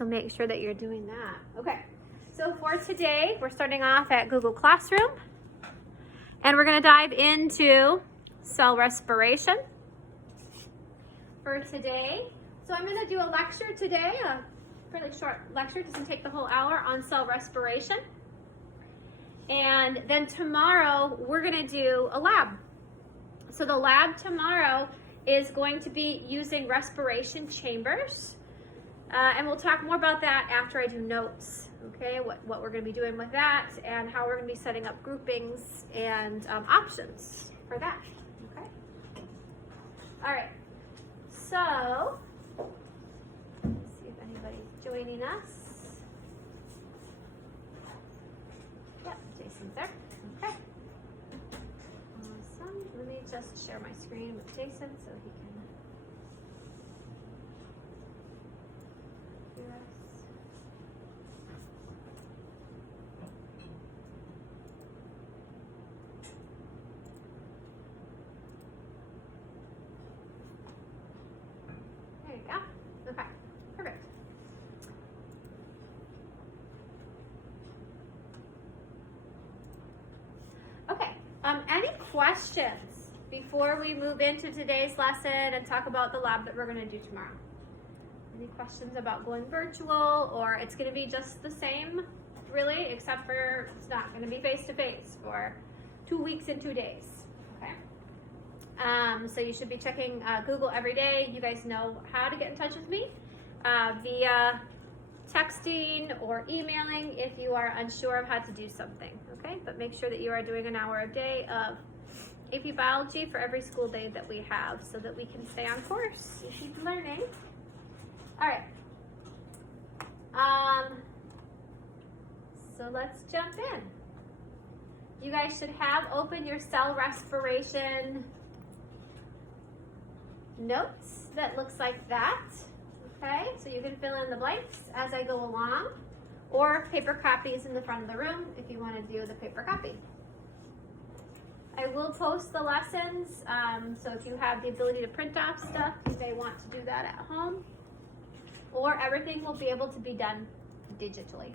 So make sure that you're doing that. Okay, so for today, we're starting off at Google Classroom. And we're going to dive into cell respiration for today. So I'm going to do a lecture today, a fairly short lecture, doesn't take the whole hour, on cell respiration. And then tomorrow, we're going to do a lab. So the lab tomorrow is going to be using respiration chambers. And we'll talk more about that after I do notes, okay? What we're going to be doing with that and how we're going to be setting up groupings and options for that, okay? All right, so let's see if anybody's joining us. Yep, Jason's there, okay. Awesome, let me just share my screen with Jason so he can hear us. There you go. Okay, perfect. Okay, any questions before we move into today's lesson and talk about the lab that we're going to do tomorrow? Any questions about going virtual, or it's going to be just the same, really, except for it's not going to be face-to-face for 2 weeks and 2 days, okay? So you should be checking Google every day. You guys know how to get in touch with me via texting or emailing if you are unsure of how to do something, okay? But make sure that you are doing an hour a day of AP Biology for every school day that we have so that we can stay on course and keep learning. All right. So let's jump in. You guys should have open your cell respiration notes that looks like that. Okay, so you can fill in the blanks as I go along, or paper copies in the front of the room if you want to do the paper copy. I will post the lessons, so if you have the ability to print off stuff, you may want to do that at home, or everything will be able to be done digitally.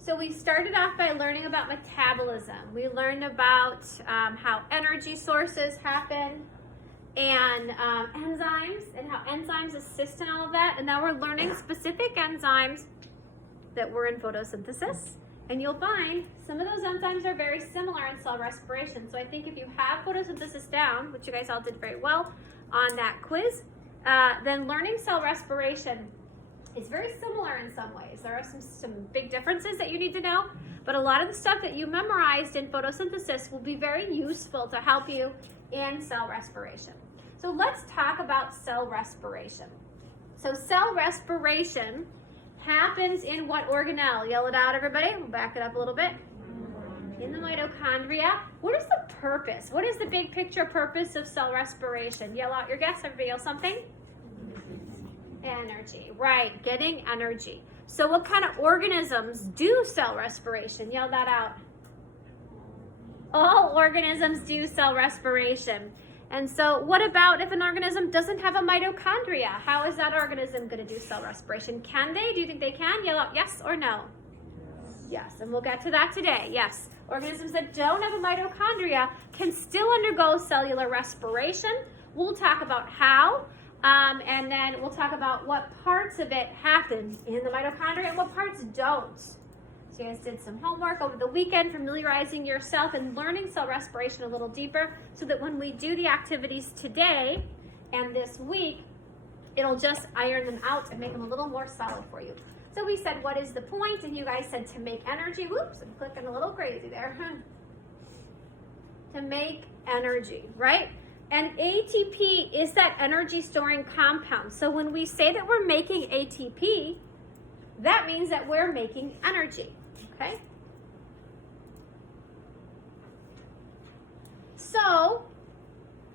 So we started off by learning about metabolism. We learned about how energy sources happen and enzymes and how enzymes assist in all of that. And now we're learning specific enzymes that were in photosynthesis. And you'll find some of those enzymes are very similar in cell respiration. So I think if you have photosynthesis down, which you guys all did very well on that quiz, then learning cell respiration is very similar in some ways. There are some big differences that you need to know, but a lot of the stuff that you memorized in photosynthesis will be very useful to help you in cell respiration. So let's talk about cell respiration. So cell respiration happens in what organelle? Yell it out, everybody. We'll back it up a little bit. In the mitochondria. What is the purpose? What is the big picture purpose of cell respiration? Yell out your guess. Everybody yell something. Energy, right, getting energy. So what kind of organisms do cell respiration? Yell that out. All organisms do cell respiration. And so what about if an organism doesn't have a mitochondria? How is that organism going to do cell respiration? Can they? Do you think they can? Yell out yes or no. Yes, and we'll get to that today. Yes, organisms that don't have a mitochondria can still undergo cellular respiration. We'll talk about how. And then we'll talk about what parts of it happen in the mitochondria and what parts don't. So you guys did some homework over the weekend, familiarizing yourself and learning cell respiration a little deeper so that when we do the activities today and this week, it'll just iron them out and make them a little more solid for you. So we said, what is the point? And you guys said to make energy. Whoops, I'm clicking a little crazy there. To make energy, right? And ATP is that energy storing compound. So when we say that we're making ATP, that means that we're making energy, okay? So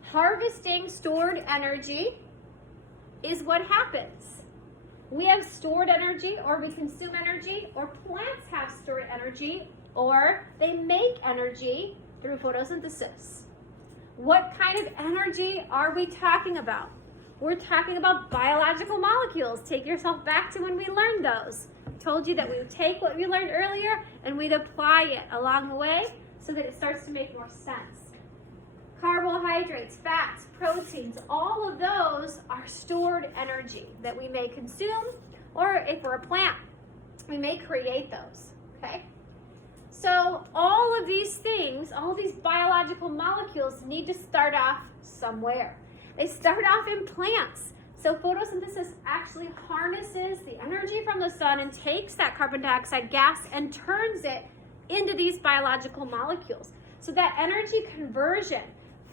harvesting stored energy is what happens We have stored energy, or we consume energy, or plants have stored energy, or they make energy through photosynthesis. What kind of energy are we talking about? We're talking about biological molecules. Take yourself back to when we learned those. I told you that we would take what we learned earlier and we'd apply it along the way so that it starts to make more sense. Carbohydrates, fats, proteins, all of those are stored energy that we may consume, or if we're a plant, we may create those, okay? So all of these things, all of these biological molecules need to start off somewhere. They start off in plants. So photosynthesis actually harnesses the energy from the sun and takes that carbon dioxide gas and turns it into these biological molecules. So that energy conversion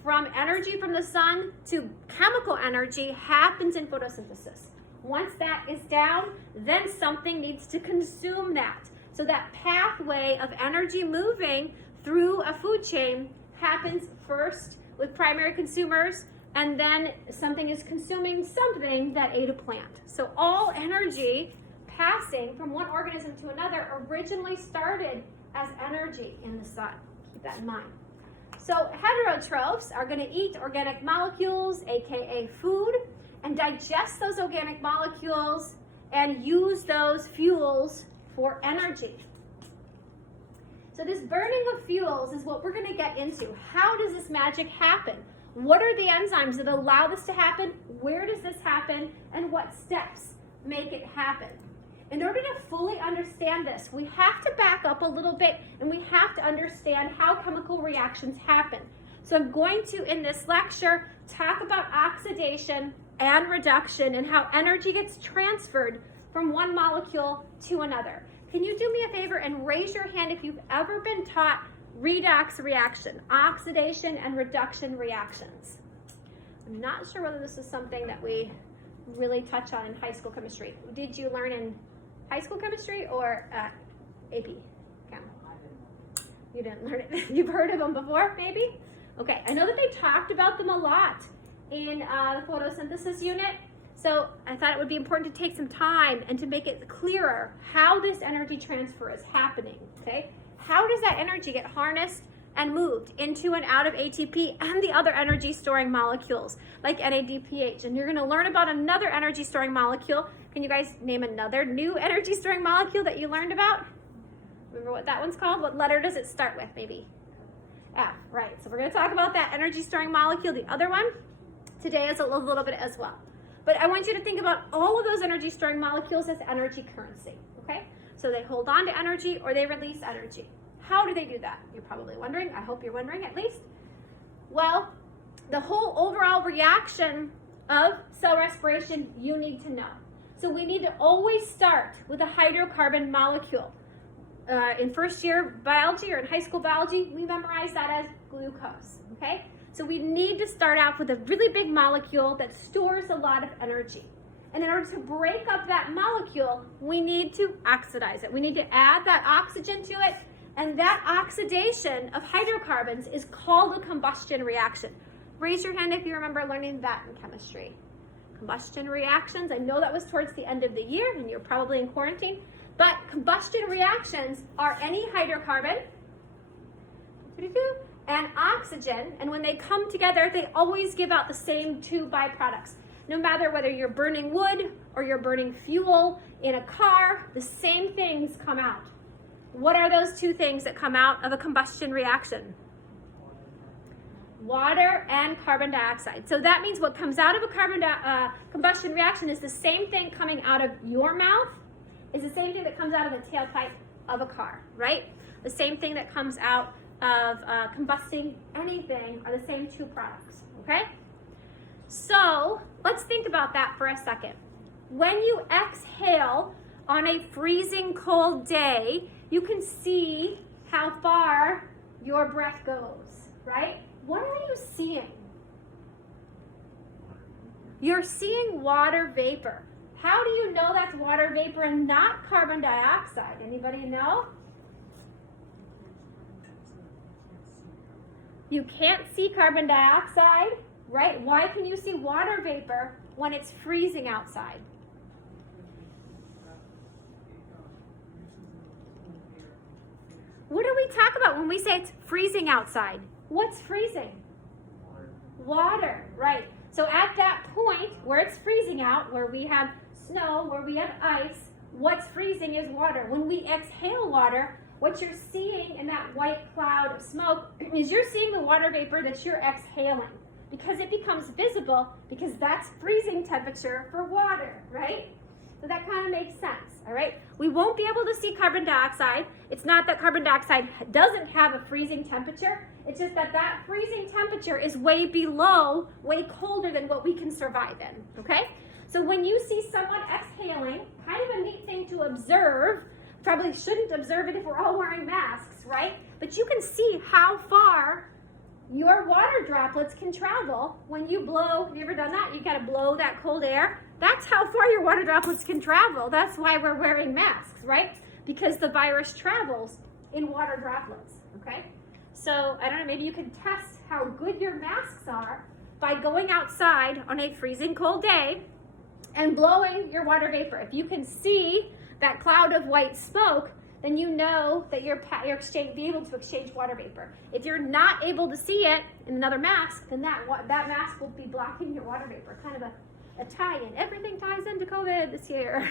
from energy from the sun to chemical energy happens in photosynthesis. Once that is down, then something needs to consume that. So that pathway of energy moving through a food chain happens first with primary consumers, and then something is consuming something that ate a plant. So all energy passing from one organism to another originally started as energy in the sun. Keep that in mind. So heterotrophs are going to eat organic molecules, aka food, and digest those organic molecules and use those fuels for energy. So this burning of fuels is what we're going to get into. How does this magic happen? What are the enzymes that allow this to happen? Where does this happen? And what steps make it happen? In order to fully understand this, we have to back up a little bit and we have to understand how chemical reactions happen. So I'm going to, in this lecture, talk about oxidation and reduction and how energy gets transferred from one molecule to another. Can you do me a favor and raise your hand if you've ever been taught redox reaction, oxidation and reduction reactions? I'm not sure whether this is something that we really touch on in high school chemistry. Did you learn in high school chemistry or AP Chem? You didn't learn it. You've heard of them before, maybe? Okay, I know that they talked about them a lot in the photosynthesis unit. So I thought it would be important to take some time and to make it clearer how this energy transfer is happening, okay? How does that energy get harnessed and moved into and out of ATP and the other energy storing molecules like NADPH? And you're going to learn about another energy storing molecule. Can you guys name another new energy storing molecule that you learned about? Remember what that one's called? What letter does it start with, maybe? F, right. So we're going to talk about that energy storing molecule, the other one, today is a little bit as well. But I want you to think about all of those energy storing molecules as energy currency, okay? So they hold on to energy or they release energy. How do they do that? You're probably wondering. I hope you're wondering at least. Well, the whole overall reaction of cell respiration you need to know. So we need to always start with a hydrocarbon molecule. In first year biology or in high school biology, we memorize that as glucose, okay? So we need to start off with a really big molecule that stores a lot of energy. And in order to break up that molecule, we need to oxidize it. We need to add that oxygen to it, and that oxidation of hydrocarbons is called a combustion reaction. Raise your hand if you remember learning that in chemistry. Combustion reactions, I know that was towards the end of the year, and you're probably in quarantine, but combustion reactions are any hydrocarbon and oxygen, and when they come together, they always give out the same two byproducts. No matter whether you're burning wood or you're burning fuel in a car, the same things come out. What are those two things that come out of a combustion reaction? Water and carbon dioxide. So that means what comes out of a combustion reaction is the same thing coming out of your mouth, is the same thing that comes out of the tailpipe of a car, right? The same thing that comes out of combusting anything are the same two products, okay? So let's think about that for a second. When you exhale on a freezing cold day, you can see how far your breath goes, right? What are you seeing? You're seeing water vapor. How do you know that's water vapor and not carbon dioxide? Anybody know? You can't see carbon dioxide, right? Why can you see water vapor when it's freezing outside? talk about when we say it's freezing outside? What's freezing? Water, right. So at that point where it's freezing out, where we have snow, where we have ice, what's freezing is water. When we exhale water, what you're seeing in that white cloud of smoke is you're seeing the water vapor that you're exhaling, because it becomes visible, because that's freezing temperature for water, right? So that kind of makes sense, all right? We won't be able to see carbon dioxide. It's not that carbon dioxide doesn't have a freezing temperature. It's just that that freezing temperature is way below, way colder than what we can survive in, okay? So when you see someone exhaling, kind of a neat thing to observe, probably shouldn't observe it if we're all wearing masks, right? But you can see how far your water droplets can travel when you blow. Have you ever done that? You got to blow that cold air. That's how far your water droplets can travel. That's why we're wearing masks, right? Because the virus travels in water droplets, okay? So, I don't know, maybe you can test how good your masks are by going outside on a freezing cold day and blowing your water vapor. If you can see that cloud of white smoke, then you know that you're be able to exchange water vapor. If you're not able to see it in another mask, then that mask will be blocking your water vapor. Kind of a tie-in. Everything ties into COVID this year.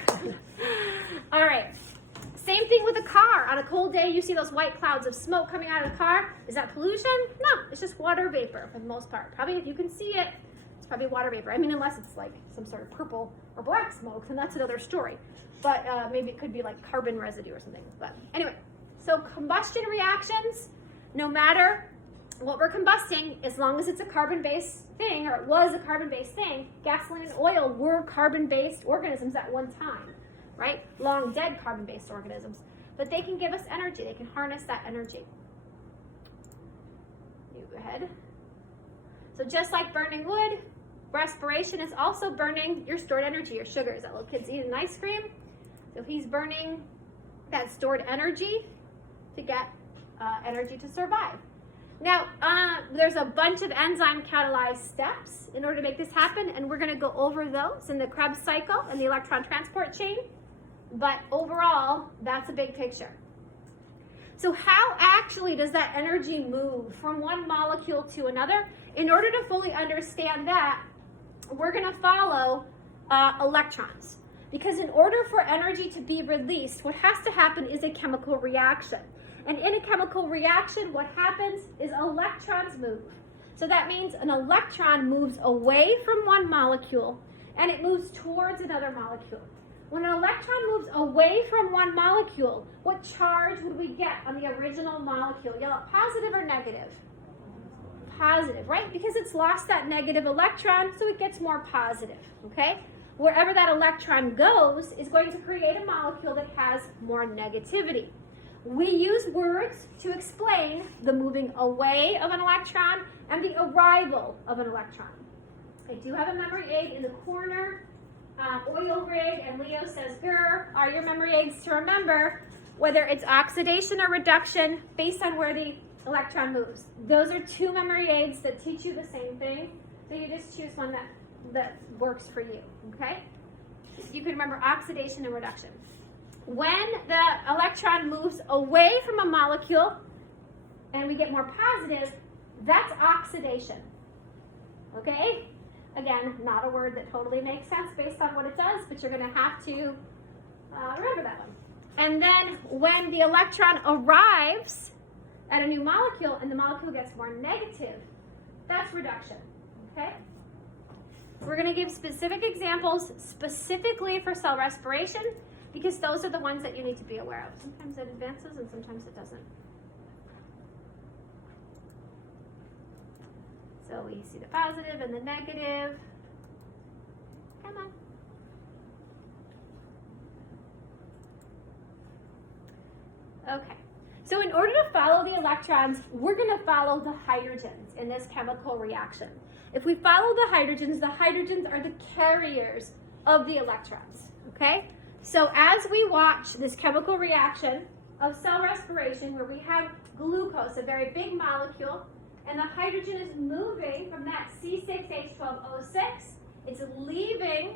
All right. Same thing with a car. On a cold day, you see those white clouds of smoke coming out of the car. Is that pollution? No, it's just water vapor for the most part. Probably if you can see it, it's probably water vapor. I mean, unless it's like some sort of purple or black smoke, then that's another story. But maybe it could be like carbon residue or something. But anyway, so combustion reactions, no matter what we're combusting, as long as it's a carbon-based thing, or it was a carbon-based thing, gasoline and oil were carbon-based organisms at one time, right? Long dead carbon-based organisms. But they can give us energy. They can harness that energy. You go ahead. So just like burning wood, respiration is also burning your stored energy, your sugars. That little kid's eating ice cream. So he's burning that stored energy to get energy to survive. Now, there's a bunch of enzyme catalyzed steps in order to make this happen, and we're going to go over those in the Krebs cycle and the electron transport chain. But overall, that's a big picture. So how actually does that energy move from one molecule to another? In order to fully understand that, we're going to follow electrons. Because in order for energy to be released, what has to happen is a chemical reaction. And in a chemical reaction, what happens is electrons move. So that means an electron moves away from one molecule and it moves towards another molecule. When an electron moves away from one molecule, what charge would we get on the original molecule? Yell, positive or negative? Positive, right? Because it's lost that negative electron, so it gets more positive, okay? Wherever that electron goes is going to create a molecule that has more negativity. We use words to explain the moving away of an electron and the arrival of an electron. I do have a memory aid in the corner. Oil rig, and Leo says, grr, are your memory aids to remember whether it's oxidation or reduction based on where the electron moves. Those are two memory aids that teach you the same thing, so you just choose one that works for you, okay? You can remember oxidation and reduction. When the electron moves away from a molecule and we get more positive, that's oxidation, okay? Again, not a word that totally makes sense based on what it does, but you're going to have to remember that one. And then when the electron arrives at a new molecule and the molecule gets more negative, that's reduction, okay? We're going to give specific examples specifically for cell respiration because those are the ones that you need to be aware of. Sometimes it advances and sometimes it doesn't. So we see the positive and the negative. Come on. Okay. So in order to follow the electrons, we're going to follow the hydrogens in this chemical reaction. If we follow the hydrogens are the carriers of the electrons. Okay? So as we watch this chemical reaction of cell respiration where we have glucose, a very big molecule, and the hydrogen is moving from that C6H12O6. It's leaving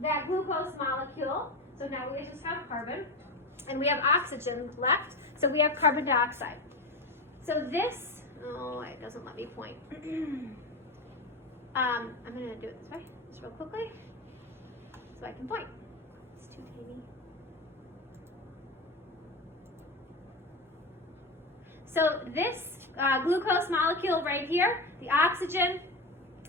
that glucose molecule. So now we just have carbon. And we have oxygen left. So we have carbon dioxide. So this, oh, it doesn't let me point. I'm going to do it this way, just real quickly, so I can point. It's too tiny. So this glucose molecule right here, the oxygen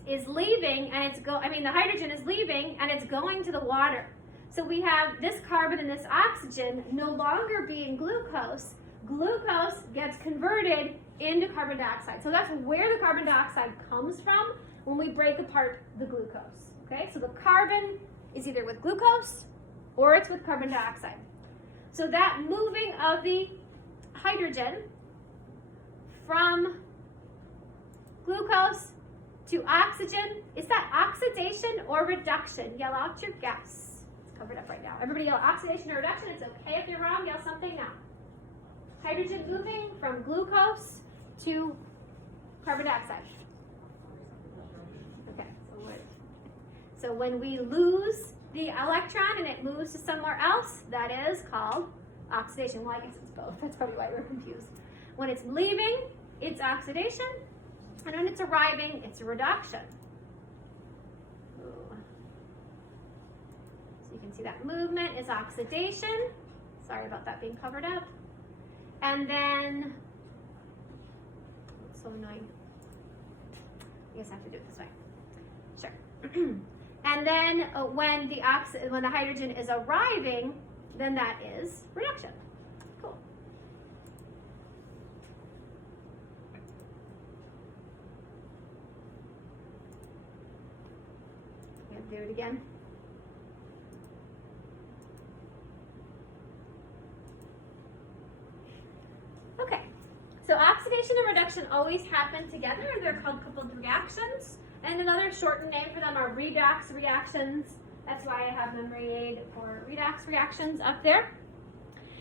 is leaving, and the hydrogen is leaving, and it's going to the water. So we have this carbon and this oxygen no longer being glucose. Glucose gets converted into carbon dioxide. So that's where the carbon dioxide comes from when we break apart the glucose. Okay, so the carbon is either with glucose or it's with carbon dioxide. So that moving of the hydrogen from glucose to oxygen, is that oxidation or reduction? Yell out your guess. It's covered up right now. Everybody yell oxidation or reduction. It's okay if you're wrong. Yell something now. Hydrogen moving from glucose to carbon dioxide. Okay, so when we lose the electron and it moves to somewhere else, that is called oxidation. Well, I guess it's both. That's probably why we're confused. When it's leaving, it's oxidation, and when it's arriving, it's a reduction. Ooh. So you can see that movement is oxidation. Sorry about that being covered up. And then, it's so annoying. I guess I have to do it this way. Sure. And then when the hydrogen is arriving, then that is reduction. Cool. Do it again. Okay, so oxidation and reduction always happen together. They're called coupled reactions. And another shortened name for them are redox reactions. That's why I have memory aid for redox reactions up there.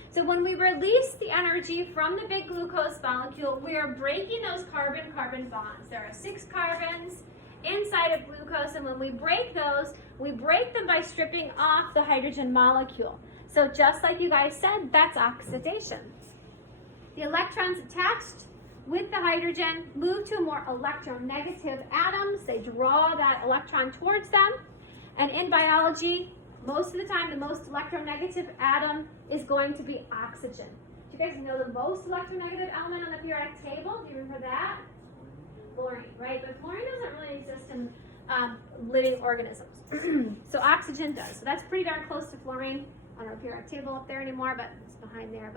So when we release the energy from the big glucose molecule, we are breaking those carbon-carbon bonds. There are 6 carbons inside of glucose, and when we break those, we break them by stripping off the hydrogen molecule. So just like you guys said, that's oxidation. The electrons attached with the hydrogen move to more electronegative atoms. They draw that electron towards them. And in biology, most of the time, the most electronegative atom is going to be oxygen. Do you guys know the most electronegative element on the periodic table? Do you remember that? Fluorine, right? But fluorine doesn't really exist in living organisms. So oxygen does. So that's pretty darn close to fluorine on our periodic table up there anymore, but it's behind there.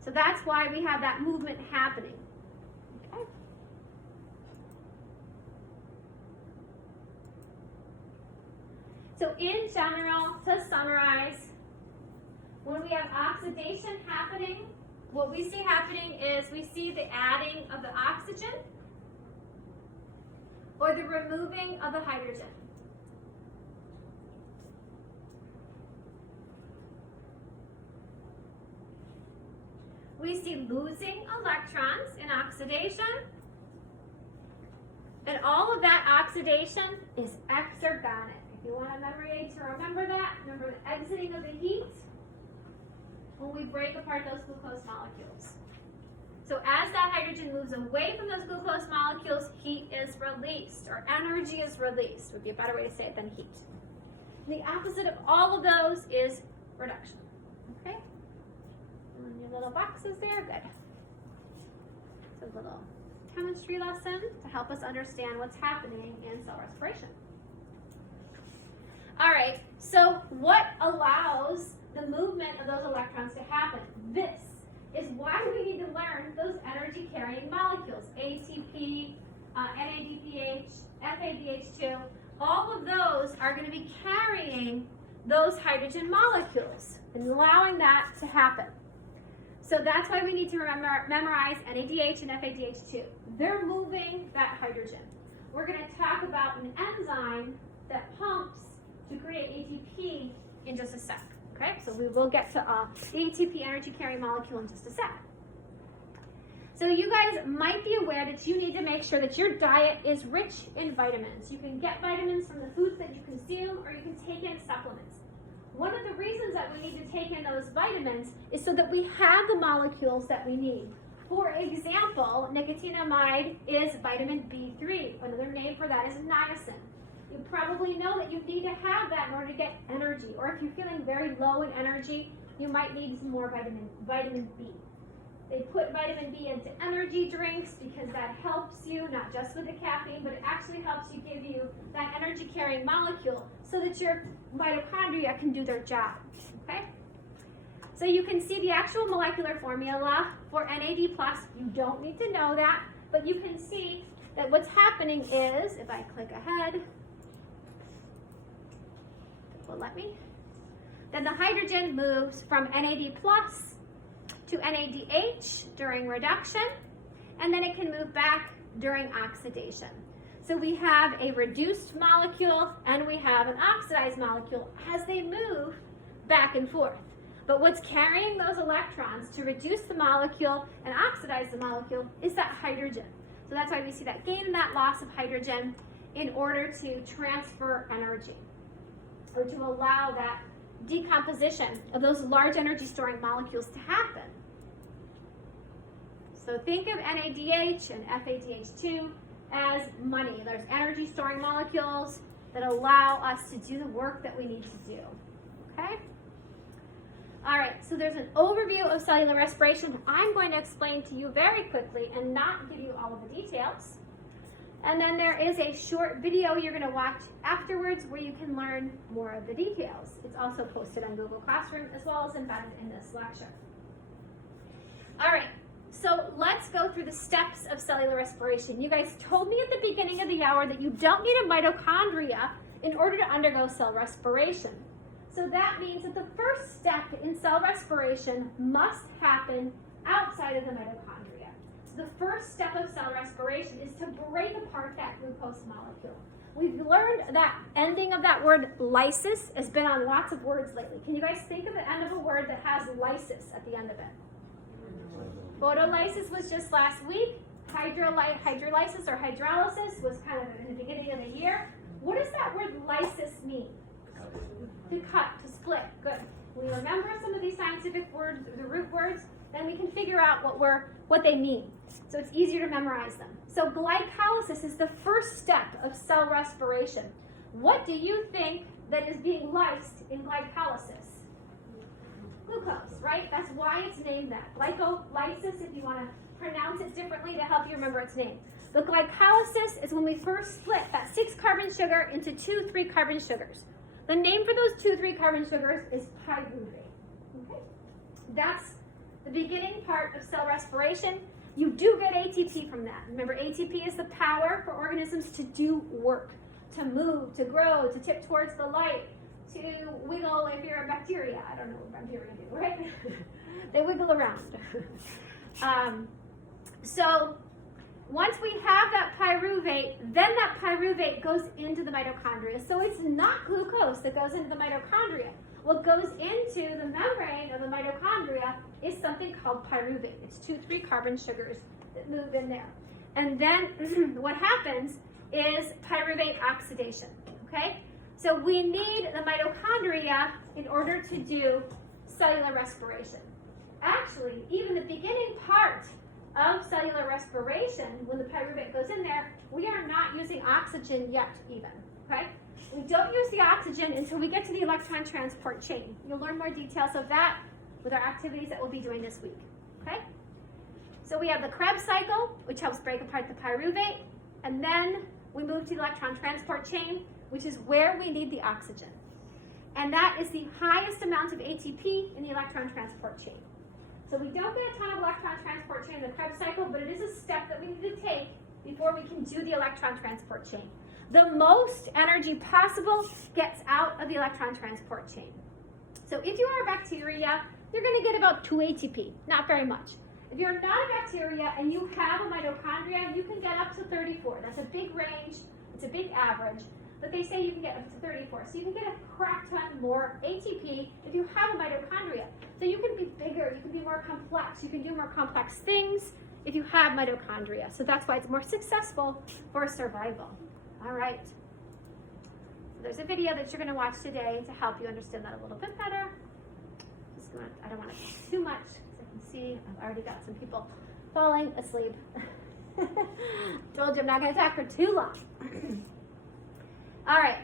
So that's why we have that movement happening. Okay. So in general, to summarize, when we have oxidation happening, what we see happening is we see the adding of the oxygen or the removing of the hydrogen. We see losing electrons in oxidation, and all of that oxidation is exergonic. If you want a memory aid to remember that, remember the exiting of the heat when we break apart those glucose molecules. So as that hydrogen moves away from those glucose molecules, heat is released, or energy is released, would be a better way to say it than heat. The opposite of all of those is reduction. Okay? And your little boxes there, good. It's a little chemistry lesson to help us understand what's happening in cell respiration. All right, so what allows the movement of those electrons to happen? This is why we need to learn those energy-carrying molecules, ATP, NADPH, FADH2. All of those are going to be carrying those hydrogen molecules and allowing that to happen. So that's why we need to memorize NADH and FADH2. They're moving that hydrogen. We're going to talk about an enzyme that pumps to create ATP in just a sec. Okay, so we will get to the ATP energy-carrying molecule in just a sec. So you guys might be aware that you need to make sure that your diet is rich in vitamins. You can get vitamins from the foods that you consume, or you can take in supplements. One of the reasons that we need to take in those vitamins is so that we have the molecules that we need. For example, nicotinamide is vitamin B3. Another name for that is niacin. You probably know that you need to have that in order to get energy. Or if you're feeling very low in energy, you might need some more vitamin B. They put vitamin B into energy drinks because that helps you, not just with the caffeine, but it actually helps you give you that energy-carrying molecule so that your mitochondria can do their job, okay? So you can see the actual molecular formula for NAD+. You don't need to know that, but you can see that what's happening is, if I click ahead, it will let me, then the hydrogen moves from NAD+ to NADH during reduction, and then it can move back during oxidation. So we have a reduced molecule and we have an oxidized molecule as they move back and forth. But what's carrying those electrons to reduce the molecule and oxidize the molecule is that hydrogen. So that's why we see that gain and that loss of hydrogen in order to transfer energy or to allow that decomposition of those large energy storing molecules to happen. So think of NADH and FADH2 as money. There's energy storing molecules that allow us to do the work that we need to do. Okay? All right, so there's an overview of cellular respiration. I'm going to explain to you very quickly and not give you all of the details. And then there is a short video you're going to watch afterwards where you can learn more of the details. It's also posted on Google Classroom as well as embedded in this lecture. All right, so let's go through the steps of cellular respiration. You guys told me at the beginning of the hour that you don't need a mitochondria in order to undergo cell respiration. So that means that the first step in cell respiration must happen outside of the mitochondria. So the first step of cell respiration is to break apart that glucose molecule. We've learned that ending of that word lysis has been on lots of words lately. Can you guys think of the end of a word that has lysis at the end of it? Photolysis was just last week. Hydrolysis or hydrolysis was kind of in the beginning of the year. What does that word lysis mean? To cut, to split. Good. We remember some of these scientific words, the root words, then we can figure out what they mean. So it's easier to memorize them. So glycolysis is the first step of cell respiration. What do you think that is being lysed in glycolysis? Glucose, right? That's why it's named that. Glycolysis, if you want to pronounce it differently to help you remember its name. The glycolysis is when we first split that 6-carbon sugar into 2 3-carbon sugars. The name for those 2 3-carbon sugars is pyruvate. Okay? That's the beginning part of cell respiration. You do get ATP from that. Remember, ATP is the power for organisms to do work, to move, to grow, to tip towards the light, to wiggle if you're a bacteria. I don't know what bacteria do, right? They wiggle around. So once we have that pyruvate, then that pyruvate goes into the mitochondria. So it's not glucose that goes into the mitochondria. What goes into the membrane of the mitochondria is something called pyruvate. It's 2 3-carbon sugars that move in there. And then what happens is pyruvate oxidation, okay? So we need the mitochondria in order to do cellular respiration. Actually, even the beginning part of cellular respiration, when the pyruvate goes in there, we are not using oxygen yet even, okay? We don't use the oxygen until we get to the electron transport chain. You'll learn more details of that with our activities that we'll be doing this week, okay? So we have the Krebs cycle, which helps break apart the pyruvate, and then we move to the electron transport chain, which is where we need the oxygen. And that is the highest amount of ATP in the electron transport chain. So we don't get a ton of electron transport chain in the Krebs cycle, but it is a step that we need to take before we can do the electron transport chain. The most energy possible gets out of the electron transport chain. So if you are a bacteria, you're going to get about 2 ATP, not very much. If you're not a bacteria and you have a mitochondria, you can get up to 34. That's a big range. It's a big average. But they say you can get up to 34. So you can get a crap ton more ATP if you have a mitochondria. So you can be bigger, you can be more complex, you can do more complex things if you have mitochondria. So that's why it's more successful for survival. All right. So there's a video that you're going to watch today to help you understand that a little bit better. I don't want to talk too much because I can see I've already got some people falling asleep. Told you I'm not going to talk for too long. All right.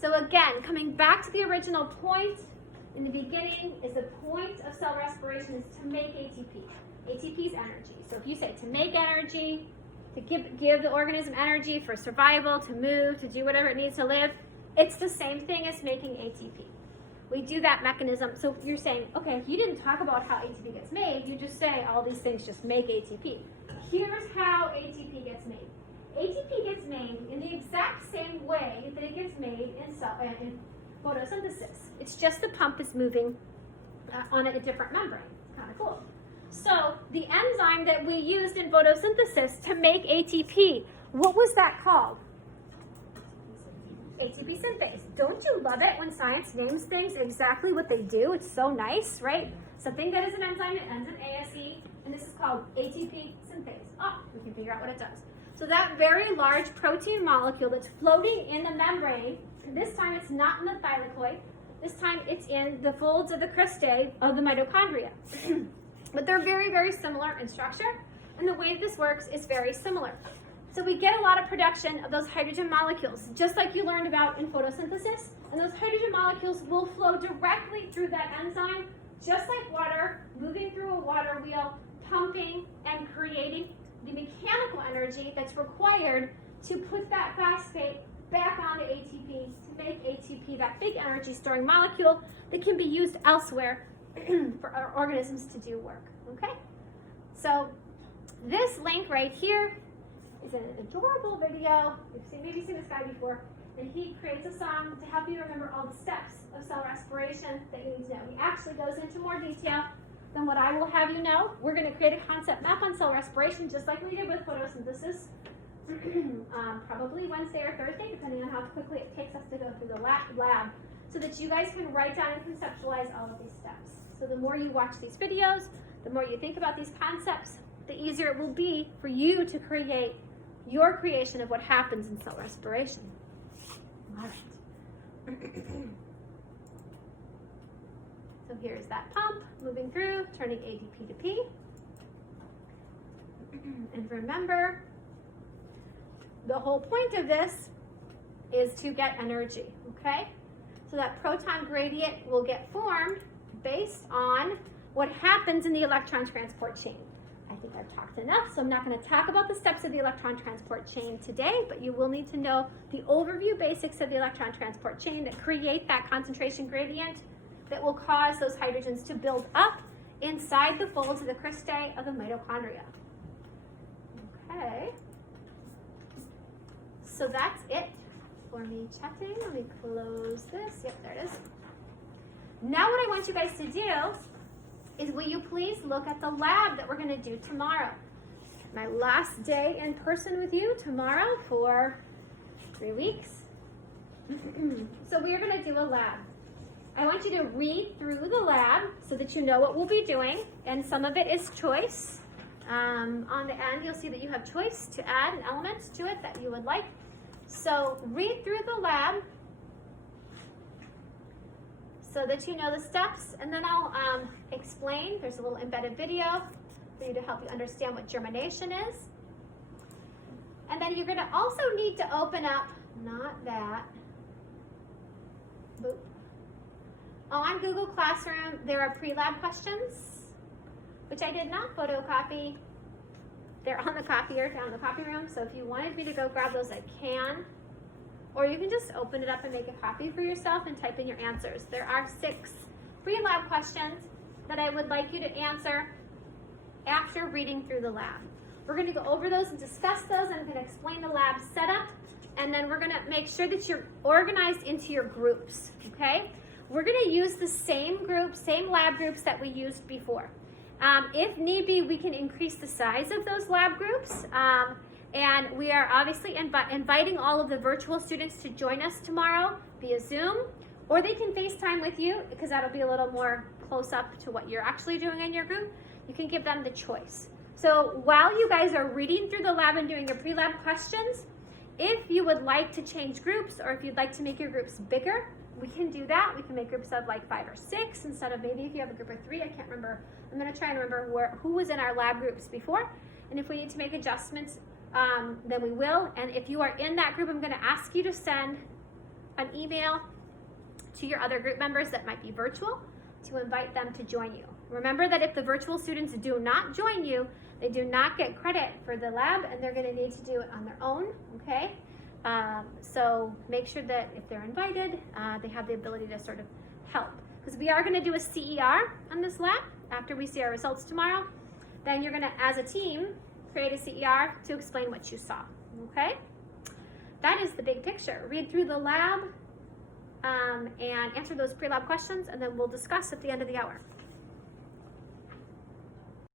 So again, coming back to the original point in the beginning, is the point of cell respiration is to make ATP. ATP is energy. So if you say to make energy, to give the organism energy for survival, to move, to do whatever it needs to live, it's the same thing as making ATP. We do that mechanism. So you're saying, okay, you didn't talk about how ATP gets made. You just say all these things just make ATP. Here's how ATP gets made. ATP gets made in the exact same way that it gets made in photosynthesis. It's just the pump is moving on a different membrane. It's kind of cool. So the enzyme that we used in photosynthesis to make ATP, what was that called? ATP synthase. Don't you love it when science names things exactly what they do? It's so nice, right? Something that is an enzyme that ends in ASE, and this is called ATP synthase. Oh, we can figure out what it does. So that very large protein molecule that's floating in the membrane, this time it's not in the thylakoid, this time it's in the folds of the cristae of the mitochondria. But they're very, very similar in structure, and the way this works is very similar. So we get a lot of production of those hydrogen molecules, just like you learned about in photosynthesis, and those hydrogen molecules will flow directly through that enzyme, just like water, moving through a water wheel, pumping and creating the mechanical energy that's required to put that phosphate back onto ATP to make ATP that big energy storing molecule that can be used elsewhere for our organisms to do work, okay? So this link right here is an adorable video. You've maybe seen this guy before, and he creates a song to help you remember all the steps of cell respiration that you need to know. He actually goes into more detail than what I will have you know. We're going to create a concept map on cell respiration just like we did with photosynthesis, probably Wednesday or Thursday, depending on how quickly it takes us to go through the lab, so that you guys can write down and conceptualize all of these steps. So the more you watch these videos, the more you think about these concepts, the easier it will be for you to create your creation of what happens in cell respiration. All right. So here's that pump moving through, turning ATP to P. And remember, the whole point of this is to get energy, okay? So that proton gradient will get formed based on what happens in the electron transport chain. I think I've talked enough, so I'm not going to talk about the steps of the electron transport chain today, but you will need to know the overview basics of the electron transport chain that create that concentration gradient that will cause those hydrogens to build up inside the folds of the cristae of the mitochondria. Okay. So that's it for me chatting. Let me close this. Yep, there it is. Now what I want you guys to do is, will you please look at the lab that we're going to do tomorrow. My last day in person with you tomorrow for 3 weeks. So we are going to do a lab. I want you to read through the lab so that you know what we'll be doing, and some of it is choice. On the end, you'll see that you have choice to add elements to it that you would like. So read through the lab so that you know the steps, and then I'll explain. There's a little embedded video for you to help you understand what germination is. And then you're going to also need to open up, not that, boop. On Google Classroom, there are pre-lab questions, which I did not photocopy. They're on the copier down in the copy room, so if you wanted me to go grab those, I can. Or you can just open it up and make a copy for yourself and type in your answers. There are 6 pre-lab questions that I would like you to answer after reading through the lab. We're going to go over those and discuss those, and I'm going to explain the lab setup, and then we're going to make sure that you're organized into your groups, okay? We're going to use the same groups, same lab groups that we used before. If need be, we can increase the size of those lab groups. And we are obviously inviting all of the virtual students to join us tomorrow via Zoom, or they can FaceTime with you because that'll be a little more close up to what you're actually doing in your group. You can give them the choice. So while you guys are reading through the lab and doing your pre-lab questions, if you would like to change groups or if you'd like to make your groups bigger, we can do that. We can make groups of like 5 or 6 instead of maybe if you have a group of 3. I can't remember. I'm going to try and remember who was in our lab groups before. And if we need to make adjustments, then we will. And if you are in that group, I'm going to ask you to send an email to your other group members that might be virtual to invite them to join you. Remember that if the virtual students do not join you, they do not get credit for the lab, and they're going to need to do it on their own, okay? So make sure that if they're invited, they have the ability to sort of help. Because we are going to do a CER on this lab after we see our results tomorrow. Then you're going to, as a team, create a CER to explain what you saw, okay? That is the big picture. Read through the lab and answer those pre-lab questions, and then we'll discuss at the end of the hour.